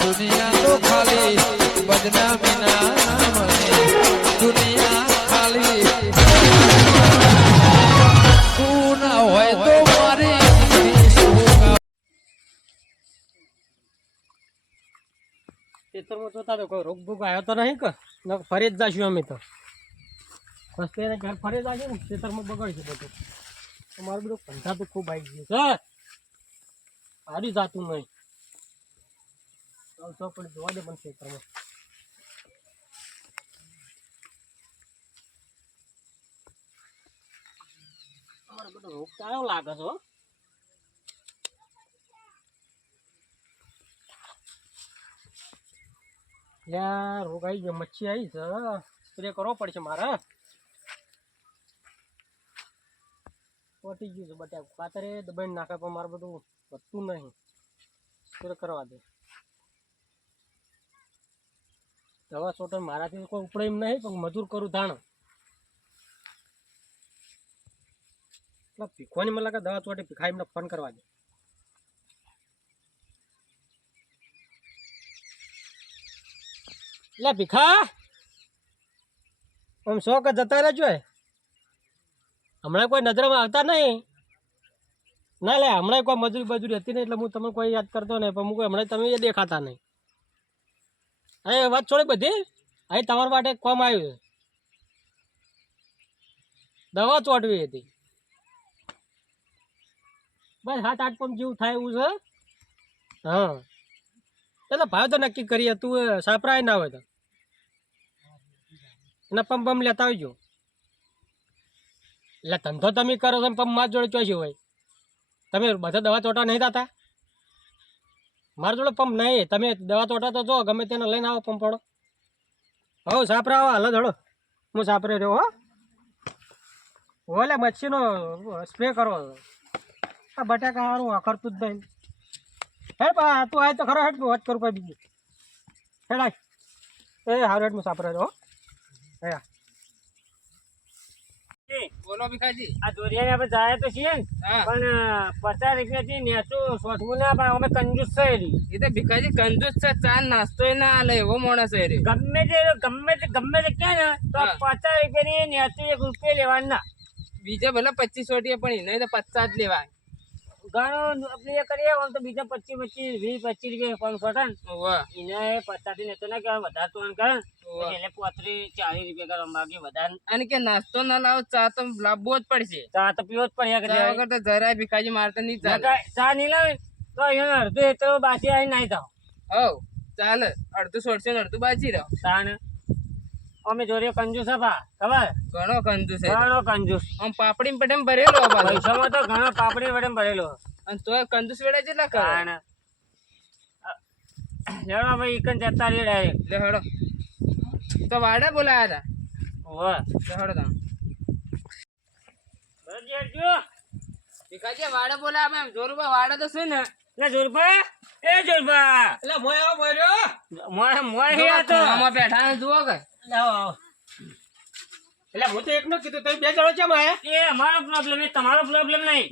દુનિયા તો ખાલી બદનામી ના મને દુનિયા ખાલી તું ના હોય તો મારી ખેતરમાં જોતા તો કોઈ રોગ ભોગ આવ્યો તો નહીં કે ફરી જ જશું અમે તો બસ તેને ઘર ફરી જ ને ખેતરમાં બગડશે બધું તમારું બધું પંથા તો ખૂબ આવી ગયું છે સારી જાતું નહીં તો પણ જોવા દે પણ ખેતરમાં તમારો બધો રોગ ચાલો લાગે છે યાર રોગ આવી ગયો મચ્છી આવી છે સ્પ્રે કરવો પડશે મારે પટી ગયું છે બટા ખાતરે દબાઈને નાખે પણ મારે બધું વધતું નહીં સ્પ્રે કરવા દે દવા છોટો મારાથી કોઈ ઉપડે એમ નહીં પણ મજૂર કરું ધાણ ભીખવાની મને લાગે દવા ચોટે ભીખાઈ એમને ફોન કરવા દે લે ભીખા આમ શોખ જતા રહેજો હમણાં કોઈ નજરમાં આવતા નહીં ના લે હમણાં કોઈ મજૂરી હતી નહીં એટલે હું તમને કોઈ યાદ કરતો નહીં પણ હું હમણાં તમે એ દેખાતા નહીં હા વાત છોડી બધી અહીં તમારા માટે કોમ આવ્યું છે દવા ચોટવી હતી બસ 7-8 પંપ જેવું થાય એવું છે હા એટલે ભાવ તો નક્કી કરીએ તું સાપરાય ના હોય તો એના પંપ લેતા આવજો એટલે ધંધો તમે કરો છો પંપ માર જોડે ચોઈશું હોય તમે બધા દવા ચોટા નહીં થતા મારા જોડે પંપ નહીં તમે દવા ચોટા તો જો ગમે તેને લઈને આવો પંપ પડો હો સાપરા આવો હાલો ધડો હું સાપરે રહ્યો હો ઓલે મચ્છીનો સ્પ્રે કરો આ બટાકા સારું આખરતું જ નહીં હેડ બા તું આય તો ખરો હેડ વાત કરું કોઈ બીજું હેડ આય એ હારું હેડ હું સાપરે રહ્યો હે બોલો ભીખાજી આ દોરિયાને આપણે જાય તો છીએ ને પણ 50 રૂપિયાથી નેચું સોચવું ના પણ અમે કંજૂસ છે એ તો ભીખાજી કંજૂસ છે ચા નાસ્તો ના આલે એવો માણસ છે રે ગમે તે કે ને તો 50 રૂપિયાની નેચું 1 રૂપિયા લેવાનું ના બીજા ભલે 25 રૂપિયા પણ એને તો 50 જ લેવાય ઘણો આપણે એ કરીએ આમ તો બીજા 25 રૂપિયા પણ સોટન એને 50 થી નેચું ના કહેવાય વધારે તો કરે એટલે 35-40 રૂપિયા કરવા માંગે વધારે અને કે નાસ્તો ના લાવો ચા તો લાવવો જ પડશે ચા તો પીવો જ પડે ચા વગર તો જરાય ભીખાજી મારતા નહીં ચાલે ચા નહીં લાવે તો અહીંયા અડધું તો બાકી આવી નાઈ જાવ હવ ચાલે અડધું છોડશે ને અડધું બાજી રહો તાને અમે જોડે કંજૂસ બા ખબર ઘણો કંજૂસ છે ઘણો કંજૂસ આમ પાપડી પટેમ ભરેલો પૈસામાં તો ઘણો પાપડી વડે ભરેલો અને તો કંજૂસ વેડા જેટલા કરે લેવા ભાઈ એકન જતા રહે ડાયરેક્ટ લે હડો તો વાડા બોલાયા હતા લે હડો તમે ભીખાજી વાડા બોલાયા એમ જોરુબા વાડા તો છે ને લે જોરબા એ જોરબા એટલે મોય મોર્યો મોય તો આમાં બેઠા જુઓ કે એટલે હું તો એકનો કીધું તમે બે જણો કેમ આયા એ અમારો પ્રોબ્લેમ એ તમારો પ્રોબ્લેમ નહીં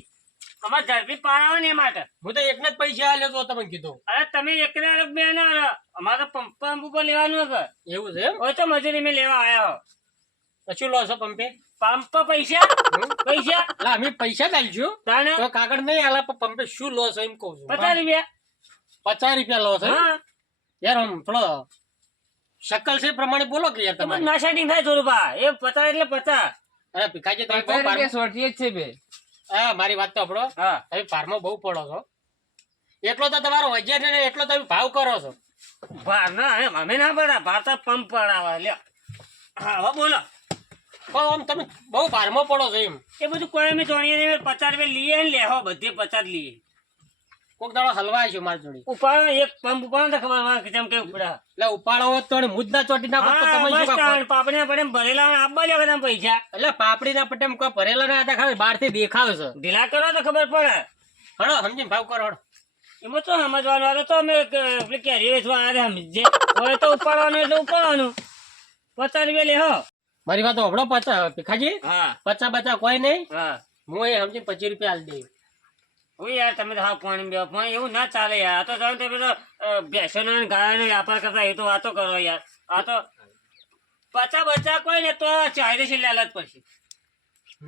અમારે ઝડપી પાડવા ને એ માટે હું તો એકને જ પૈસા આલ્યો તો તમે કીધું અરે તમે એકને અલગ બે ના અમારે પંપ ઉપર લેવાનું હતું એવું છે હોય તો મજૂરી મેં લેવા આવ્યા હો શું લો છો પંપે પંપ પૈસા એટલે અમે પૈસા ચાલશું તો કાગળ નહીં આલા પંપે શું લો છો એમ કહું છું 50 રૂપિયા લો છો યાર આમ થોડો શકલ છે પ્રમાણે બોલો કે યાર તમારે ના સેટિંગ થાય થોડું બા એ 50 એટલે 50 અરે ભીખાજી તમે બહુ પાર સોટીએ જ છે બે હા મારી વાત તો આપણો હા તમે પારમાં બહુ પડો છો એટલો તો તમારો વજન ને એટલો તમે ભાવ કરો છો ભાર ના અમે ના પડા ભાર તો પંપ પડાવા લ્યો હા બોલો આમ તમે બહુ ભારમાં પડો છો એમ એ બધું કોઈ અમે જોણીએ 50 રૂપિયા લઈએ ને લેહો બધે 50 લઈએ કોક દાડો હલવાય છે મારી જોડે ઉપાડો એક પંપ ઉપાડો તો ખબર કેમ કે ઉપડા એટલે ઉપાડો હોત તો મુજ ના ચોટી નાખો તો તમે શું પાપડી પડે ભરેલા આપવા લ્યો તમે પૈસા એટલે પાપડી ના પટેમ કોઈ ભરેલા ના હતા ખબર બહાર થી દેખાવ છે ઢીલા કરો તો ખબર પડે હડો સમજીને ભાવ કરો હડો એમાં તો સમજવાનું તો અમે કેરી વેચવા આવ્યા સમજે હવે તો ઉપાડવાનું એટલે ઉપાડવાનું 50 રૂપિયા લેહો મારી વાત હબળો 50 ભીખાજી હા 50 કોઈ નહીં હા હું એ સમજી 25 રૂપિયા આલી દઈ હું યાર તમે તો હા પાણી બે પાણી એવું ના ચાલે યાર. આ તો તમે તો પેલો ભેંસોનો ને ગાયોનો વ્યાપાર કરતા એ તો વાતો કરો યાર. આ તો પચા બચા કોઈ ને તો ચાહીદે છે લાલચ પછી.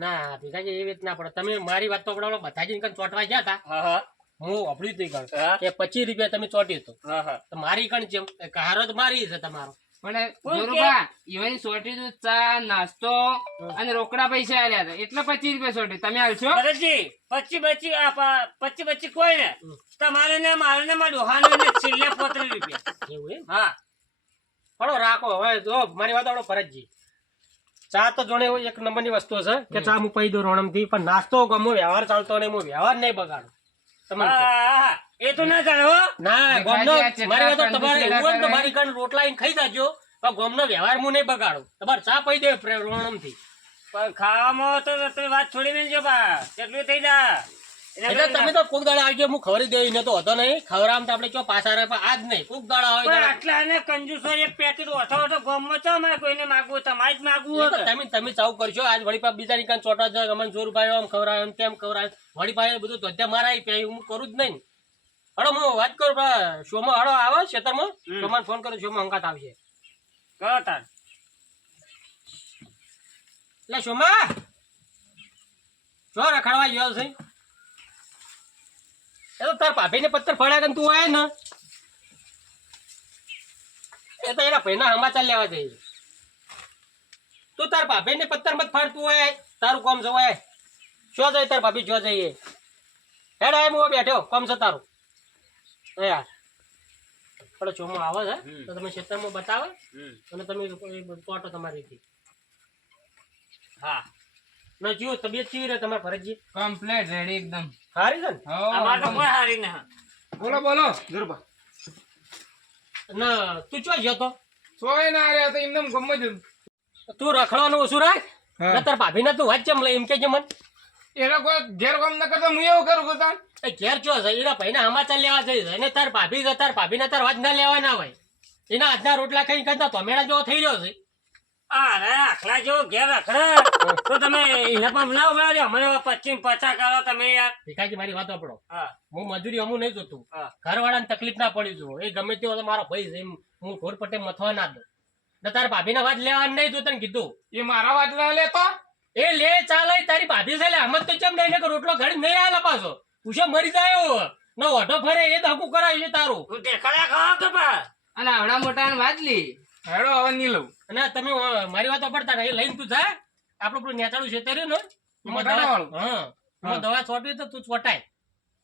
ના ભીખાજી એવી રીત ના પડે. તમે મારી વાત તો પડો બધા જ કણ ચોટવા ગયા હતા. હા હા હું અપડી તી કણ હા. કે 25 રૂપિયા તમે ચોટ્યું હતું. હા હા તો મારી કણ જેમ કારો તો મારી છે તમારો. પણ કોણ જોરુભા ઈવાની સોટી તો ચા નાસ્તો અને રોકડા પૈસા આલ્યા હતા એટલે 25 રૂપિયા સોટી તમે આલશો ભરતજી 25 કોઈ ને તમારે ને મારે ને મારા ડોહાને ને છેલ્લે 35 રૂપિયા. એવું એમ હા પડો રાખો. હવે જો મારી વાત આવડો ભરતજી, ચા તો જોડે એક નંબરની વસ્તુ છે કે ચા હું પૈ દઉં રોણમથી, પણ નાસ્તો ગમો વ્યવહાર ચાલતો નહીં, હું વ્યવહાર નહીં બગાડું તમને કહું. હા, એ તો ના ચાલે હો. ના ભીખાજી, ગોમનો આ ચેટલા મારી વાત તો તમારે કંજૂસી એવું હોય ને તો કરે. મારી કણ રોટલા આઈને ખાઈ જાજો, પણ ગોમનો વ્યવહાર હું નહીં બગાડું. તમારે ચા પૈ દે રોણમથી. પણ ખાવામાં તો તમે વાત છોડી મેલજો બા, કેટલું થઈ જા. એટલે તમે તો કોક દાડા આવજો, હું ખવરી દઉં એને તો હતો નહીં. ખવરામ તો આપણે ચો પાછા રહે, પણ આજ નહીં. કોક દાડા હોય પણ દાડા. આટલા ને કંજૂસો એક પેકેટ ઓછો ઓછો ગોમમાં છો અમારે કોઈને માગવું તમારે જ માગવું એ તો હોય. તમે ચાવ કરશો. આજ વળી પાછા બીજાની કાન ચોટા છે, અમને જોરભાઈ આમ ખવરાય એમ તેમ ખવરાય, વળી પાછા બધું ધોત્યા મારાય પે હું કરું જ નહીં. હડો હું વાત કરું શોમાં હડો આવે ખેતરમાં, શોમાં ફોન કરું, શોમાં અંકાત આવશે. કહો તાર. એટલે શોમાં જો રખડવા ગયો છે. એ તો તાર ભાભીને પત્તર ફળ્યા કે તું આય ને, એ તો એના ભાઈના સમાચાર લેવા જઈએ. તું તાર ભાભીને પત્તર મત ફાડ, તું આય તારું કોમ જવાય. શું જાય તાર ભાભી જો જઈએ હેડ આય, હું બેઠો કોમ છે તારું. યાર પડો ચોમાં આવે છે તો તમે ખેતરમાં બતાવે અને તમે ટોટો તમારી રીતે. હા ના જીવો તબિયત કેવી રહે તમારે ફરજી? કમ્પ્લીટ રેડી એકદમ સારી છે ને? અમારે તો કોઈ હારી ના. બોલો બોલો જોરુભા ના તું ચો ગયો તો? સોય ના આલ્યા તો એમને ગમ જ તું રખડવાનું ઓછું રાખ. ના તાર ભાભી ને તું વાત ચમ લે એમ કે મન. એનો કોઈ ઘેર કામ ન કરતો હું એવું કરું કુતા એ ઘેર ચો છે એના ભાઈને સમાચાર લેવા જઈશ, અને તાર ભાભી છે, તાર ભાભીને તાર વાત ના લેવા ના હોય. એના હાથના રોટલા ખાઈ કરતા તમેડા જેવો થઈ રહ્યો છે. અરે આખલા જેવો ઘેર રખડે તો તમે એને પણ ના ઉભા અમે 25-50 કરો તમે યાર. ભીખાજી મારી વાત આપડો, હા હું મજૂરી અમું નહીં જોતું. હા. ઘરવાળાને તકલીફ ના પડી જો, એ ગમે તેવો તો મારો ભાઈ છે, એમ હું ઢોર પટ્ટે મથવા ના દઉં. ને તાર ભાભીને વાત લેવા નહીં જોતું ને કીધું. એ મારા વાત ના લેતો એ લે ચાલે તારી ભાભી છે લે આમ જ તો ચમ નહીં કે રોટલો ઘડી નહીં આલે પાછો. પૂછો મરી જાય ન ઓઢો ફરે એ તો હકું કરાય છે તારું. તું દેખાડ્યા ખાવા કે બા. અને આવડા મોટા વાત લી હેડો હવે નહીં લઉં અને તમે મારી વાત પડતા ને એ લઈને તું જા. આપણું પેલું નેચાળું છે રહ્યું ને એમાં મોટાના દવા, વાળું? હા એમાં દવા છોટી તો તું છોટાય.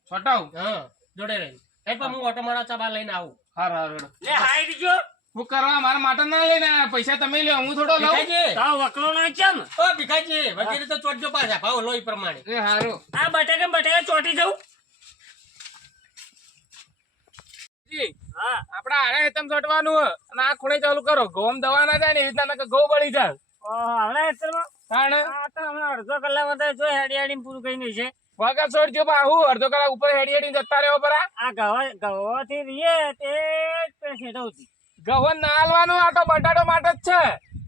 છોટાવ હા જોડે રહી એ પણ હું ઓટો મારા ચા બા લઈને આવું. હારું હારું લે હાઈડ જો. હું કરવા મારા માટે ના લઈને આયા. પૈસા તમે લ્યો હું થોડો લઉં ભીખાજી, તાવ વકલો ના ચમ. ઓ ભીખાજી વગેરે તો ચોટજો પાછા ભાવ લો એ પ્રમાણે. એ હારું આ બટાકા ચોટી જવું. હા આપડા હારે હેતમ ચોટવાનું હે. અને આ ખૂણે ચાલુ કરો ઘઉં દવા ના જાય ને એવી રીતના ઘઉં બળી જાય હમણાં હેતરમાં તાણે આ તો હમણાં અડધો કલાકમાં તો જો હેડી પૂરું કરી નહીં છે. વગર છોડજો બા હું અડધો કલાક ઉપર હેડી હેડી જતા રહ્યો પરા આ ગવાથી રીએ તે શેઠવતી. ગવન ના હાલવાનું આ તો બટાટો માટે જ છે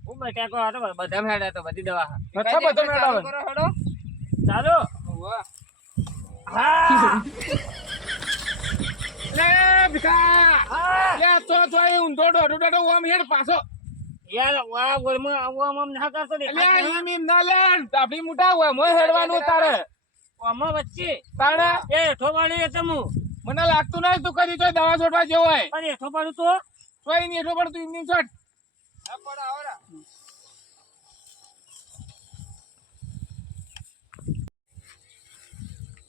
હું બટાકો આ તો બધા હેડ્યા તો બધી દવા અચ્છા બધો મેળાવે ચાલો. હા લે ભીખા હા લે તો એ ઊંધો ડોડો ઓમ હેડ પાછો યાર વાહ ગોળમાં આમ ના કરતો લે દેખાય ઈમ ના લે આપડી મોટા હોય મોય હેડવાનું તારે આમાં વચ્ચે તાણે એ હેઠો પાડી એ તમું મને લાગતું નહીં તું કદી તો દવા છોડવા જેવો હોય પણ હેઠો પાડું તો તોય નહીં એટલો પણ તું એમની છોડ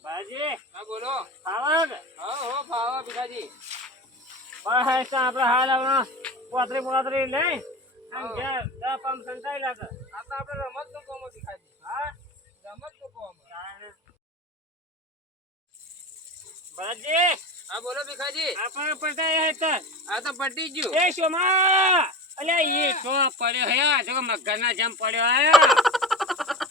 ભાજી હા બોલો ખાવા કે હા હો ફાવા ભીખાજી બસ આપણે હાલ હમણાં પોતરી લઈ આમ ઘેર 10 પંપ સંતાઈ લાગે. આ તો આપણે રમત નું કોમ ભીખાજી હા રમત નું કોમ ભાજી હા બોલો ભીખાજી આપણે પટાય હેતર આ તો પટી ગયું એ શોમા અલ્યા એ તો પડ્યો હે જો મગરના જેમ પડ્યો હે.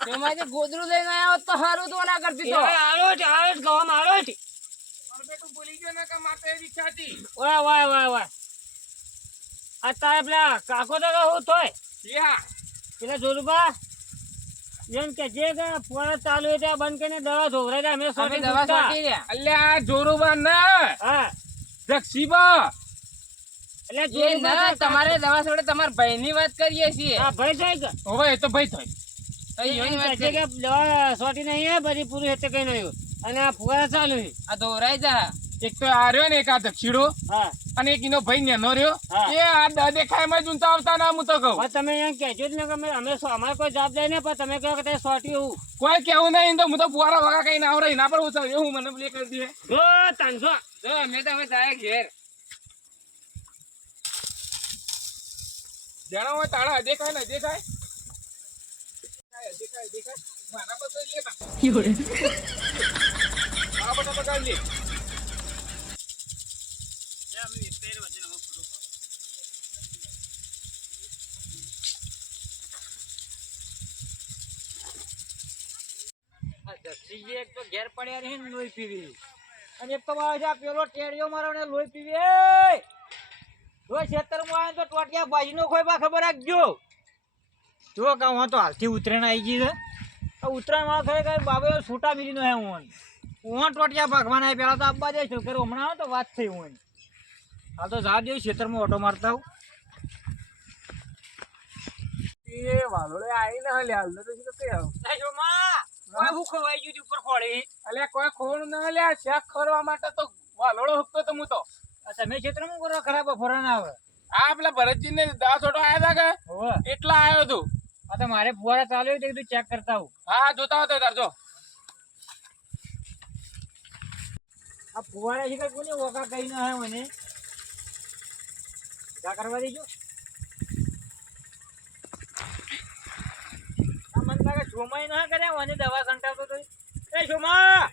તેમાં જે ગોદરું લઈને આવ્યો તો હારું તો ના કરતી તો આલો જ ગવામ આલો જ. પણ બેટું ભૂલી ગયો ને કે માતે એવી ઈચ્છા હતી વાહ આ તારે પેલા કાકો તો હું તોય યા પેલા જોરુબા એમ કે જે કે ફુવારા ચાલુ હોય ત્યાં બંધ કરીને દવા ધોવરાઈ દે. અમે અમે સોટી દવા દૂધતા. સોટી રહ્યા. અલ્યા જોરુબા ના હા જક્ષીબા એટલે એ જોયું ના બા, તમારે દવા સોડે તમારા ભાઈની વાત કરીએ છીએ હા ભાઈ થાય કે હવે એ તો ભાઈ થાય તો ઈયોની એમ વાત કહે છે કરીએ. કે દવા સોટી નહીં હે, બધી પૂરી હેતે કઈ નહીં અને આ ફુવારા ચાલુ છે. આ ધોવરાઈ જા. એક તો આ રહ્યો ને એક આ દક્ષીડો હા અને એક એનો ભાઈ નેનો રહ્યો હા. એ આ દેખાય માં જૂનતા આવતા ના હું તો કહું હવે તમે એમ કહેજો જ ને કે અમારે કોઈ જવાબદારી નહીં, પણ તમે કહો કે તે સોટી હું કોઈ કેવું નહીં તો હું તો ફુવારા વગા કઈ ના આવડે એના પર ઉતર એવું મને પ્લે કરી દે જો તાનજો. જો અમે તો હવે જાય ઘેર. જાણો હોય તાળા દેખાય ને દેખાય દેખાય દેખાય મારા પર તો લેતા આ બધા બગાડ લે દક્ષિણજી એક તો ઘેર પડ્યા રહે ને લોહી પીવી, અને એક તો મારો છે આ પેલો ટેડિયો મારો ને લોહી પીવી. એ જો ખેતરમાં આવે તો ટોટિયા ભાજીનો કોઈ બા ખબર રાખજો. જો કે હું તો હાલથી ઉતરાણ આવી ગઈ છે. આ ઉતરાણ વાળો ખરેખર બાબે છૂટા બીજીનો હે હું ટોટિયા ભાગવાના પેલા તો આપવા દે છે કરે હમણાં આવે તો વાત થઈ હું હાલ તો જા દે ખેતરમાં ઓટો મારતા હું. એ વાલોડે આઈને હલે હાલ તો શું કે હું ખવાઈ ગયું ઉપર ખોળી. અલ્યા કોઈ ખોણ ના લ્યા શાક ખોરવા માટે તો વાલોડો હકતો તો હું તો તમે ખેતરમાં કરો ખરાબ ફોરા ના આવે. આ પેલા ભરતજી ને દા છોટો આયા હતા કે હોવે. એટલા આવ્યો તું આ તો મારે ફુવારા ચાલુ હોય તો કીધું ચેક કરતા હું. હા જોતા હતો તાર જો આ ફુવારા છે કોને ઓકા કઈ ના હે મને કા કરવા દેજો. આ મન લાગે સોમાઈ ના કરે મને દવા સંટાવતો તો. એ સોમા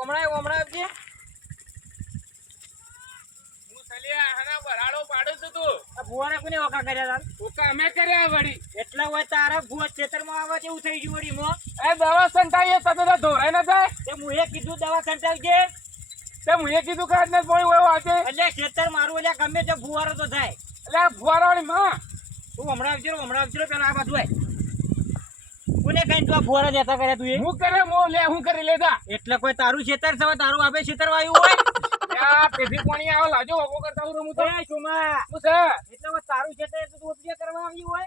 ઓમણાય આપજે. હું સલિયા હના બરાડો પાડું છું તું આ ફુવારા કોને ઓકા કર્યા તાર ઓકા અમે કર્યા વળી એટલા હોય તારા ફુવા ખેતરમાં આવે તેવું થઈ ગયું વળી મો. એ દવા સંતાઈએ તને તો ધોરાઈ ના જાય તે મુએ કીધું દવા સંટાવજે તે મુએ કીધું કે આજને પોણી હોય વાગે એટલે ખેતર મારું એટલે ગમે તે ફુવારો તો થાય. એટલે ફુવારા વાળી માં તું હમણાં આવજો પેલા આ બાજુ આય. કોને કઈ તું આ ફુવારા દેતા કર્યા તું એ? હું કરે મો લે હું કરી લેતા એટલે કોઈ તારું ખેતર છે તારું આપે ખેતર વાયું હોય. આ પેથી પાણી આવો લાજો ઓકો કરતા હું તો એ સુમા શું છે એટલે કોઈ તારું ખેતર છે તું ઉપયોગ કરવા આવ્યું હોય.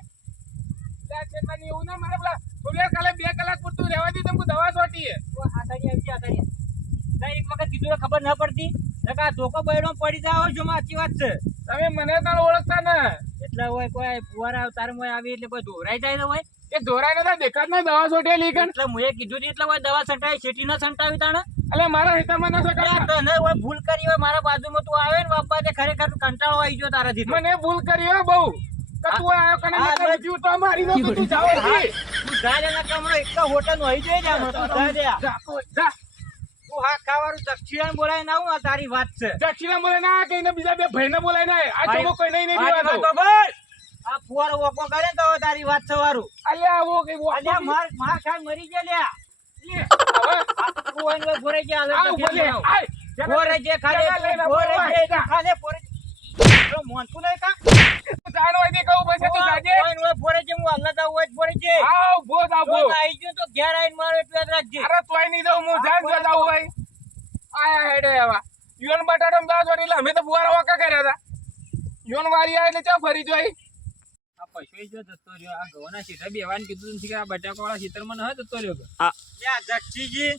લે ચેતવાની એવું ના મારે પેલા થોડી કાલે 2 કલાક પૂરતું રહેવા દી તમને દવા છોટી તો આ તારી આવી જા તારી. ના એક વખત કીધું એ ખબર ન પડતી. નકા આ ધોકો બૈડો પડી જાવ સુમા સાચી વાત છે. તમે મને તો ઓળખતા ને એટલે હોય કોઈ ફુવારા તાર મોય આવી એટલે કોઈ ધોરાઈ જાય ને હોય. એ ધોરાઈ નતા દેખાત ના દવા છોટેલી કન એટલે મુએ કીધું એટલે હોય દવા છંટાઈ છેટી ન છંટાવી તાણે. એટલે મારા હિસાબમાં ના એટલે સકા આ તને હોય ભૂલ કરી હોય મારા બાજુમાં તું આવે ને બાપા તે ખરેખર કંટાળો આવી ગયો તારાથી તો. મને ભૂલ કરી હો બહુ કે તું આયો કને હા, મેં બસ. જીવ તો મારી દો કે તું જાવ છી તું જા લે નકા હમણાં એક તો હોટલ નું હઈ જઈ જા તું જા દે. જા જા તું હા ખાવાનું દક્ષિણા બોલાય ના હું આ તારી વાત છે. દક્ષિણા બોલે ના કઈને બીજા બે ભાઈને બોલાય ના આ ભાઈ, જોગો કોઈ નહીં મારી દેવા વાત દો તો બસ. આ ફુવારો વોકો કરે ને તો હવે તારી વાત છે વારું. અલ્યા આવો કે અલ્યા માર ખાઈ મરી ગયા લ્યા. હવે આ તો તું હોય ને હોય ભોરાઈ ગયા, હાલ આવ તો ભલે ફેર આય બનાવ. ભોરાઈ જે ખાલે જગા લઈને ભોરાઈ જે જા. ખાલે ભોરાઈ. પેલો મોનતું નહીં કા? જાણ હોય તે કહું પછી તું જાજે હોય ને હોય ભોરાઈ જે, હું હાલના જાઉં હોય જ ભોરાઈ જે. આવ બોધ આવ જો બોધ ના આઈ ગયું તો ઘેર આઈને મારો એટલું યાદ રાખજે. અરે તોય નહીં દઉં હું જાન જો જાવ ભાઈ આયા હેડે આવા યુન બટાટમ દા છોડી એટલે અમે તો બુવારા વાકા કર્યા હતા યુન વારી આ એટલે ચા ફરી જોઈ આ પશુએ જો જતો રહ્યો. આ ગવાના શેઠા બેવાને કીધું નથી કે આ બટાકાવાળા ખેતરમાં ન હોય જતો રહ્યો કે. યા દક્ષીજી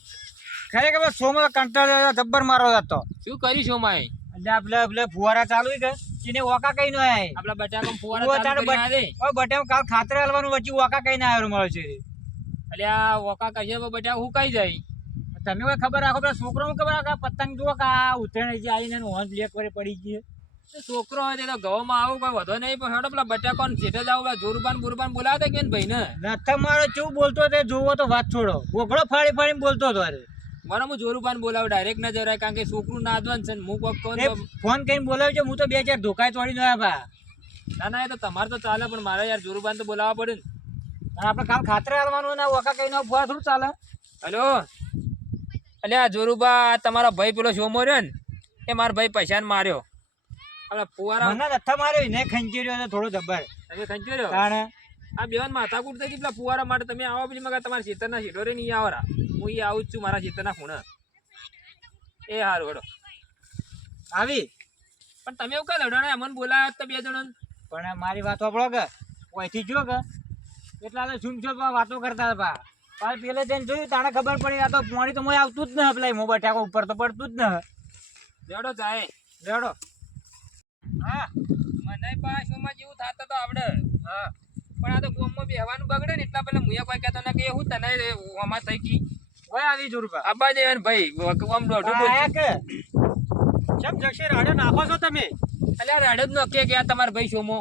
ખરેખર સોમો કંટાળો જબ્બર મારો હતો. શું કરી શોમાએ? એટલે આપણે ફુવારા ચાલુ કે એને ઓકા કઈ નો આય. આપડા બટાકામાં ફુવારા ફુવા ચાલુ તારે કરીને આ દે. ઓ બટામ કાલ ખાતર હાલવાનું વચ્ચે ઓકા કઈ ના આવ્યો મળે છે. એટલે આ વોકા કરશે તો બટાકા હુકાઈ જાય. તમે કોઈ ખબર રાખો પેલા છોકરો ખબર રાખો આ પતંગ જુઓ કે આ ઉતરાણ જે આવીને એનું હોંજ બ્લેક વડે પડી ગઈ. તો છોકરો હોય તે તો ગવામાં આવું કોઈ વધો નહીં પણ હેડો પેલા બટાકાને શેઠે જાવ પેલા જોરુબાન બુરબાન બોલાવતા કે ભાઈ ને નથ મારો કેવું બોલતો તે જોવો તો વાત છોડો. ગોગળો ફાડી ફાડીને બોલતો હતો અરે. મને હું જોરુબાન બોલાવ ડાયરેક્ટ ના જરાય કારણ કે છોકરું નાદવાન છે ને હું કોક કહું એ તો ફોન કરીને બોલાવજો, હું તો 2-4 ધોકાય તોડી નો આવ્યા ભા. ના ના એ તો તમારે તો ચાલે પણ મારે યાર જોરુબાન તો બોલાવવા પડે ને. અને આપણે કાલ ખાતર હાલવાનું ને ઓકા કઈ નો ફુવા થોડું ચાલે. હલો અલ્યા જોરુબા તમારો ભાઈ પેલો શોમો રહ્યો ને એ મારો ભાઈ પૈસાને માર્યો. આપડે ફુવારા મને નથા માર્યો એને ખંચી રહ્યો થોડો જબ્બર. તમે ખંચ્યો રહ્યો તાણે આ બેવાન માથાકૂટ થઈ ગઈ પેલા ફુવારા માટે તમે આવો પેલી મગા તમારા ખેતરના શેઠોરે નહીં આવરા હું અહીં આવું જ છું મારા ખેતરના ખૂણા એ હારું હેડો આવી પણ તમે એવું કઈ લડવાના અમને બોલાયા તો બે જણો પણ મારી વાત સાંભળો કે ઓયથી જો કે એટલા તો છૂમછોટ વાતો કરતા હતા પણ પેલે જઈને જોયું તાણે ખબર પડી આ તો પાણી તો મોય આવતું જ ન પેલા મોબાઈલ ટાકો ઉપર તો પડતું જ ન લેડો ચાય લેડો હા મને પાછુંમાં જેવું થતું તો આવડે હા પણ આ તો ગોમમાં બેહવાનું બગડે ને એટલા પેલા મુયા કોઈ કહેતો ને કે હું તને ઓમાં થઈ ગઈ ઓય આવી જોરુબા આબા દે ભાઈ ઓમ દોઢું બોલ કે કેમ જક્ષે રાડે નાખો છો તમે અલ્યા રાડે જ નો કે આ તમારા ભાઈ શોમો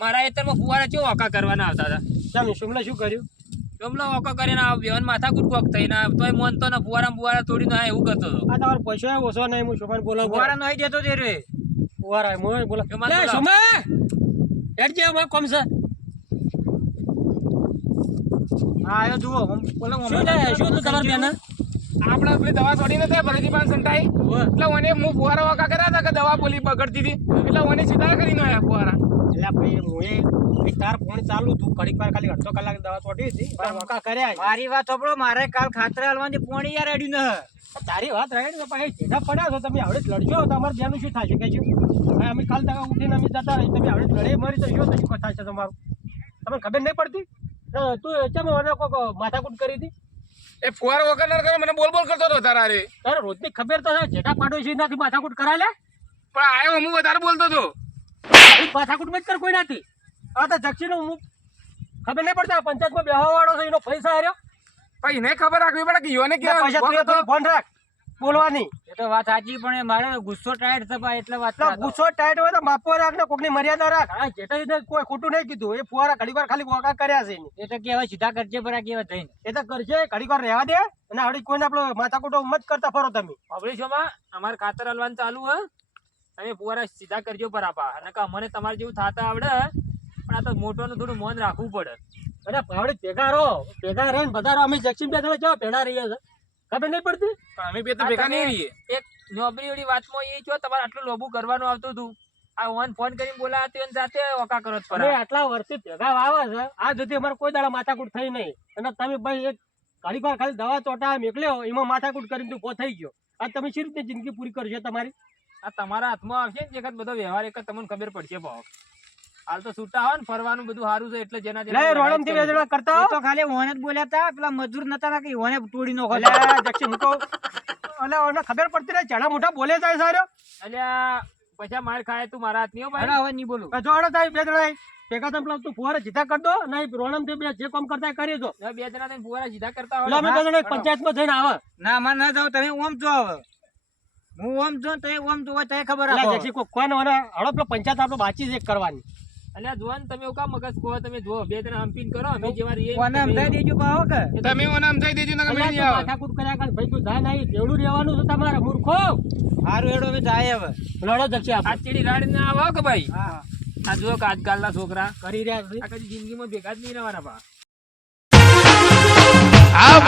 મારા એતરમાં ફુવારા ચેવો ઓકા કરવાના આવતા હતા કેમ શુમલે શું કર્યું શોમલો ઓકા કરીને આ બેવાન માથા કૂટ થઈને તોય મોનતો ને ફુવારા તોડીને આ એવું કરતો હતો આ તમારો પૈસો ઓછો નહીં હું શુમન બોલો ફુવારા નહીં દેતો તે રે ફુવારા મોય બોલો એમાં લે તો શુમા હેડ જે માં કોમ છે હા આયો જુઓ બોલો શું છે શું તો તમાર બેન આપણે પેલી દવા છોડીને તે ભરતજી પાસે સંતાઈ એટલે મને હું ફુવારા વાકા કર્યા હતા કે દવા બોલી બગડતી હતી એટલે મને સીધા કરીને આયા ફુવારા એટલે ભાઈ હું તાર ફોન ચાલુ તું ઘડીક વાર ખાલી અડધો કલાક દવા છોડી હતી વકા કર્યા મારી વાત સાંભળો મારે કાલ ખાતર હાલવાની પોણી યાર અડ્યું ન તારી વાત રહે ને પછી સીધા પડ્યા છો તમે આવડે લડશો તો અમારે બેનું શું થાય છે કે શું અમે કાલ તક ઉઠીને અમે જતા રહી તમે આવડે લડે મરી તો શું થાય છે તમારું તમને ખબર નહીં પડતી તું ચમ મને કોક માથાકૂટ કરી હતી એ ફુવારા વગર ના કરે મને બોલ બોલ કરતો હતો તારા રે તારે રોજની ખબર તો છે જેઠા પાડોશી નથી માથાકૂટ કરાય લે પણ આયો હું વધારે બોલતો હતો માથાકૂટ જ કર કોઈ નથી આ તો જક્ષીનો હું ખબર નહીં પડતા પંચાયતમાં બેહવા વાળો છે એનો પૈસા હાર્યો પણ એને ખબર રાખવી પડે કે યોને પૈસા ફોન રાખ બોલવાની એ તો વાત સાચી પણ મારે ગુસ્સો ટાઈટ થવા એટલે વાત ગુસ્સો ટાઈટ હોય તો માપો રાખ ને કોકની મર્યાદા રાખ હા જેટા કોઈ ખોટું નહીં કીધું એ ફુવારા ઘડી વાર ખાલી વોકા કર્યા છે એ તો કેવા સીધા કરજે પરા કેવા થઈને એ તો કરજે ઘડી વાર રહેવા દે અને આવડી કોઈને આપણો માથાકૂટો મત કરતા ફરો તમે અબળી શોમાં અમારે ખાતર હલવાનું ચાલુ હે તમે ફુવારા સીધા કરજો પર આપા અને કે અમને તમારે જેવું થાતા આવડે પણ આ તો મોટોનું થોડું મન રાખવું પડે અને આવડે ભેગા રહીને બધા રહો અમે જક્ષિન બે કેવા ભેડા રહીએ છે ખબર નહીં પડતી અમે બે તો ભેગા નહીં રહીએ એક નોબરી વાતમાં એ છો તમારે આટલું લોબું કરવાનું આવતું હતું આ ફોન કરીને બોલાવતી અને જાતે ઓકા કરો છો આટલા વર્ષથી ભેગા આવે છે આ સુધી અમારે કોઈ દાડા માથાકૂટ થઈ નહીં અને તમે ભાઈ એક ઘડી વાર ખાલી દવા ચોટા મોકલ્યો એમાં માથાકૂટ કરીને તું થઈ ગયો આ તમે શી રીતે જિંદગી પૂરી કરશો તમારી આ તમારા હાથમાં આવશે ને એક બધો વ્યવહાર એક તમને ખબર પડશે ભાવ હાલ તો છૂટા હોય ને ફરવાનું બધું સારું છે એટલે જેના રોડમ થી વેજડા કરતા તો ખાલી ઓને જ બોલ્યા હતા પેલા મજૂર નતા કે ઓને તોડી નો ખોલે જક્ષી હું તો અલે ઓને ખબર પડતી નહીં ચણા મોટા બોલે જાય સારો અલ્યા પૈસા માર ખાય તું મારા હાથ નહીં ભાઈ હવે નહીં બોલું જોડો થાય બે જણા ભેગા તમે તું ફુવારા સીધા કર દો નહીં રોડમ થી બે જે કામ કરતા કરી દો બે જણા તમે ફુવારા સીધા કરતા હોય અમે બે જણા પંચાયત માં જઈને આવે ના માર ના જાવ તમે ઓમ જો આવે હું ઓમ જો તમે ઓમ જો તને ખબર આવે જક્ષી કોણ ઓને હળો પેલો પંચાયત આપણો બાચી જ કરવાની અલ્યા જોન તમે એવું કામ મગજ કહો તમે જો બે ત્રણ હમ્પીન કરો અમે જેવા રહીએ કોને સમજાઈ દેજો પાવો કે તમે ઓને સમજાઈ દેજો ને અમે નહીં આવો માથાકૂટ કર્યા કર ભાઈ તું જા નહીં તેવડું રહેવાનું છે તમારે મૂર્ખો હારું હેડો હવે જાય હવે લડો જક્ષી આ ચીડી રાડ ના આવો કે ભાઈ હા આ જો કે આજકાલના છોકરા કરી રહ્યા છે આ કદી જિંદગીમાં ભેગા જ નહીં રહેવાના બા હા